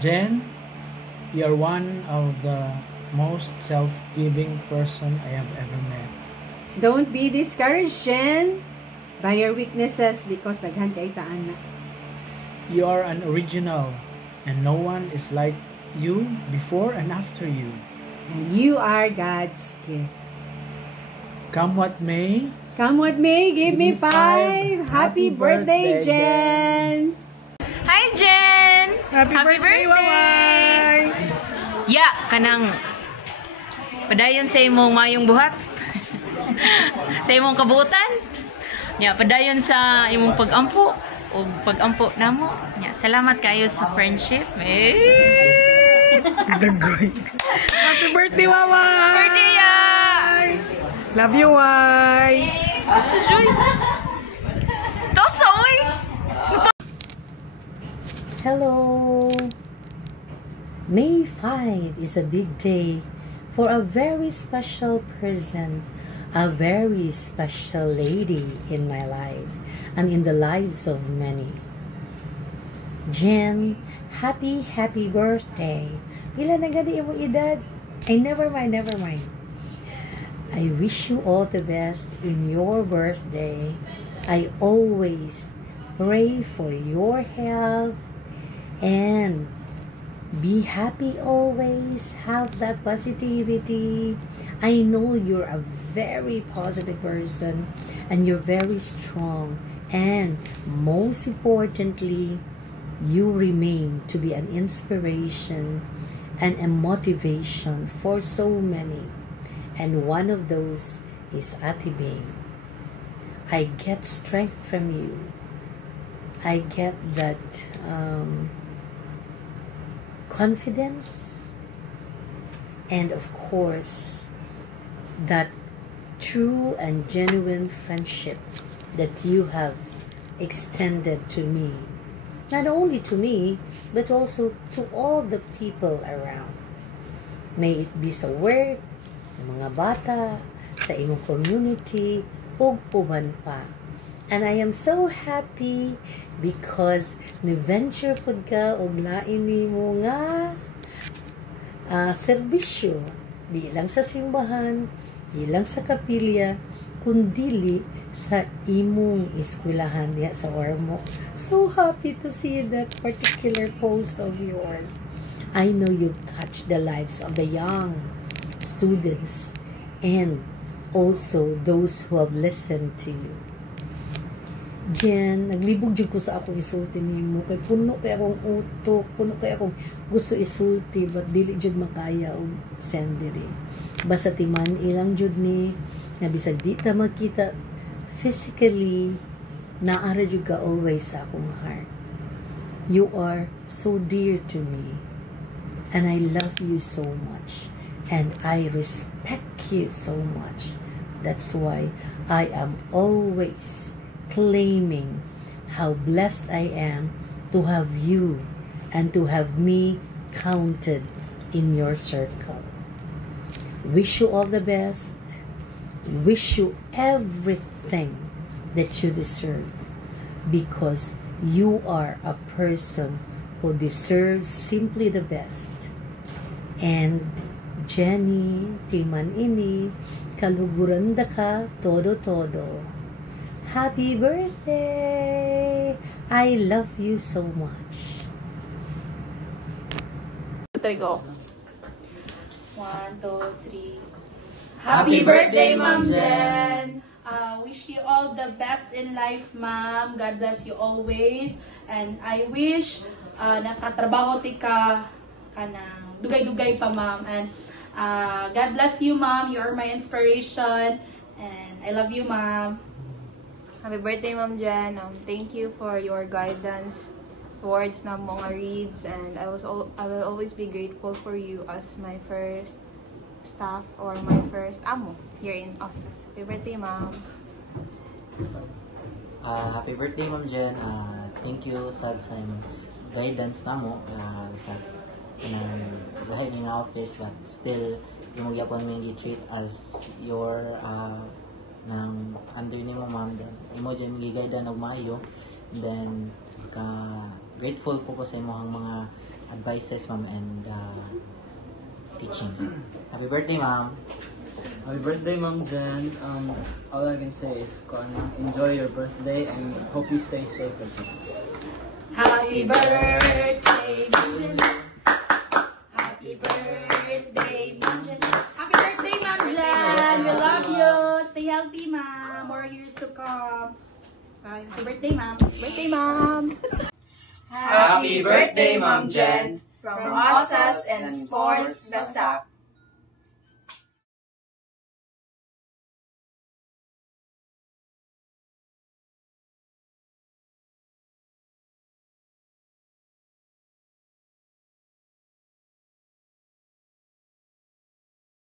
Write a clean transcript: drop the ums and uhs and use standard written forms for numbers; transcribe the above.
Jen, you're one of the most self-giving person I have ever met. Don't be discouraged, Jen, by your weaknesses because daghan kay taan na. You are an original, and no one is like you before and after you. And you are God's gift. Come what may. Come with me, give me 5. Happy birthday, Jen! Hi, Jen! Happy birthday, Waway! Ya, kanang padayon sa imong mayong buhat. Sa imong kabutan. Ya, padayon sa imong pag-ampo o pag-ampo namo. Ya, salamat kayo sa friendship. Dagoy. Happy birthday, Waway! Birthday ya! Love you, Wai! Sa joy. Tosa, oy! Hello! May 5 is a big day for a very special person, a very special lady in my life and in the lives of many. Jen, happy birthday! Pila na gani imong edad? Ay, never mind. I wish you all the best in your birthday. I always pray for your health and be happy always. Have that positivity. I know you're a very positive person and you're very strong. And most importantly, you remain to be an inspiration and a motivation for so many. And one of those is Ate Bing. I get strength from you. I get that confidence and of course that true and genuine friendship that you have extended to me. Not only to me, but also to all the people around. May it be sa work, mga bata, sa imong community, ug uban pa. And I am so happy because ni-venture pud ka og lain nimo nga serbisyo. Di lang sa simbahan, di lang sa kapilya, kundili sa imong eskwelahan diya sa Ormoc. So happy to see that particular post of yours. I know you've touched the lives of the young students and also those who have listened to you. Jen, naglibog jud ko sa akong isulti nimo kay puno kay akong utok, puno kay akong gusto isulti but dili jud makaya og send diri. Basta timan ilang jud ni nga bisag di ta makita physically, naara jud ka always sa akong heart. You are so dear to me and I love you so much. And I respect you so much. That's why I am always claiming how blessed I am to have you and to have me counted in your circle. Wish you all the best. Wish you everything that you deserve because you are a person who deserves simply the best. And Jenny, timan ini, kaluguran da ka, todo. Happy birthday! I love you so much. 3, go. 1, 2, 3. Happy birthday, Ma'am Jen! Wish you all the best in life, ma'am. God bless you always. And I wish nakatrabaho ti ka kanang dugay-dugay pa, ma'am. And God bless you, ma'am. You are my inspiration. And I love you, ma'am. Happy birthday, Ma'am Jen. Thank you for your guidance towards na mga reads, and I will always be grateful for you as my first staff or my first amo here in office. Happy birthday, Ma'am. Happy birthday, Ma'am Jen. Thank you sa guidance namo sa dahil ng office, but still yung magyapon mo yung treat as your ng under ni mo, ma'am. Then imo dyan magigayda ng maayo, then ka grateful po ko sa imong mga advices, ma'am, and teachings. Happy birthday, ma'am. Happy birthday, Ma'am Jen. All I can say is enjoy your birthday and hope you stay safe with you. Happy birthday, Ma'am Jen. Happy birthday, Ma'am Jen. Happy birthday, Ma'am Jen. We love you. Stay healthy, Ma'am. More years to come. Happy birthday, Ma'am. Birthday, Mom! Happy birthday, Ma'am Jen, from us and Sports Basak.